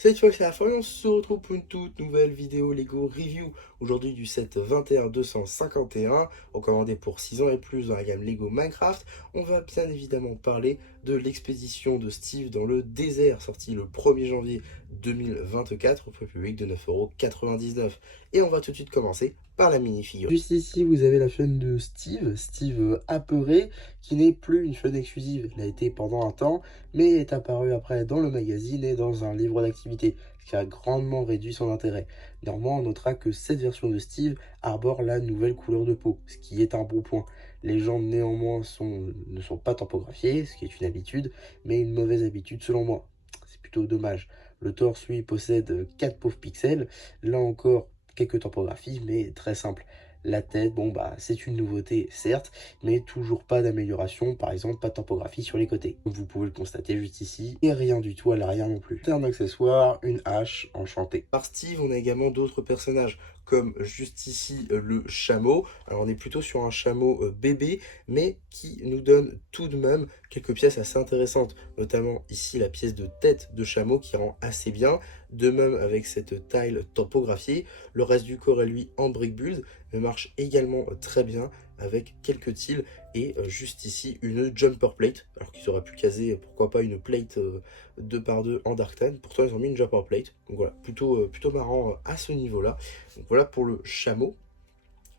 Cette fois que c'est la fin, on se retrouve pour une toute nouvelle vidéo Lego Review. Aujourd'hui du set 21251, recommandé pour 6 ans et plus dans la gamme Lego Minecraft. On va bien évidemment parler de l'expédition de Steve dans le désert, sorti le 1er janvier 2024 au prix public de 9,99 €. Et on va tout de suite commencer par la mini-figure. Juste ici, vous avez la chaîne de Steve apeuré, qui n'est plus une chaîne exclusive. Elle a été pendant un temps, mais est apparue après dans le magazine et dans un livre d'activité, ce qui a grandement réduit son intérêt. Néanmoins, on notera que cette version de Steve arbore la nouvelle couleur de peau, ce qui est un bon point. Les jambes néanmoins ne sont pas tampographiées, ce qui est une habitude, mais une mauvaise habitude selon moi. C'est plutôt dommage. Le torse, lui, possède 4 pauvres pixels. Là encore, quelques tampographies, mais très simple. La tête, bon bah c'est une nouveauté certes, mais toujours pas d'amélioration, par exemple pas de topographie sur les côtés. Comme vous pouvez le constater juste ici, et rien du tout à l'arrière non plus. C'est un accessoire, une hache enchantée. Par Steve, on a également d'autres personnages, comme juste ici le chameau. Alors on est plutôt sur un chameau bébé, mais qui nous donne tout de même quelques pièces assez intéressantes, notamment ici la pièce de tête de chameau qui rend assez bien, de même avec cette taille tampographiée. Le reste du corps est lui en brick build, mais marche également très bien avec quelques tiles et juste ici une jumper plate, alors qu'ils auraient pu caser pourquoi pas une plate 2x2 en Darktan. Pourtant ils ont mis une jumper plate, donc voilà, plutôt marrant à ce niveau là. Donc voilà pour le chameau.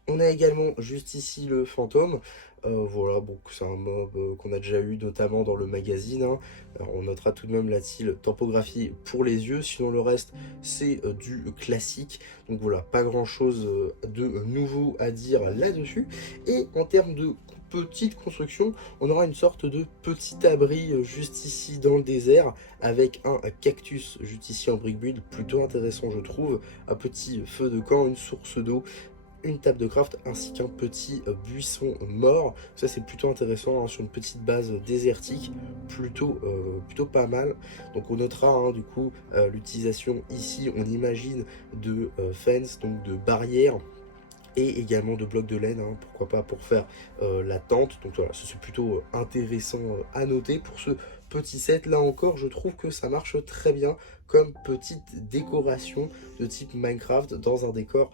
On a également juste ici le fantôme. Voilà, bon, c'est un mob qu'on a déjà eu notamment dans le magazine, hein. Alors, on notera tout de même la tile tempographie pour les yeux, sinon le reste c'est du classique. Donc voilà, pas grand chose de nouveau à dire là-dessus. Et en termes de petite construction, on aura une sorte de petit abri juste ici dans le désert avec un cactus juste ici en brick build, plutôt intéressant je trouve, un petit feu de camp, une source d'eau, une table de craft ainsi qu'un petit buisson mort. Ça c'est plutôt intéressant, hein, sur une petite base désertique, plutôt pas mal. Donc on notera, hein, du coup l'utilisation ici, on imagine, de fence, donc de barrières, et également de blocs de laine, hein, pourquoi pas pour faire la tente. Donc voilà, c'est plutôt intéressant à noter pour ce petit set. Là encore, je trouve que ça marche très bien comme petite décoration de type Minecraft dans un décor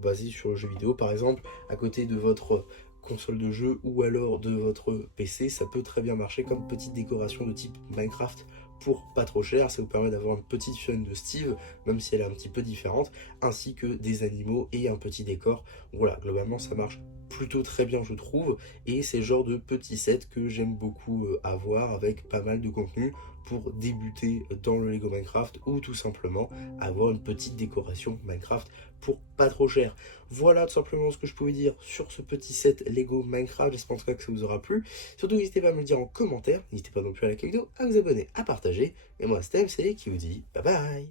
basé sur le jeu vidéo, par exemple à côté de votre console de jeu ou alors de votre PC. Ça peut très bien marcher comme petite décoration de type Minecraft pour pas trop cher. Ça vous permet d'avoir une petite chaîne de Steve, même si elle est un petit peu différente, ainsi que des animaux et un petit décor. Voilà, globalement ça marche plutôt très bien je trouve, et c'est le genre de petit set que j'aime beaucoup avoir, avec pas mal de contenu pour débuter dans le Lego Minecraft, ou tout simplement avoir une petite décoration Minecraft pour pas trop cher. Voilà tout simplement ce que je pouvais dire sur ce petit set Lego Minecraft. J'espère en tout cas que ça vous aura plu. Surtout n'hésitez pas à me le dire en commentaire, n'hésitez pas non plus à liker la vidéo, à vous abonner, à partager, et moi c'était MC qui vous dit bye bye.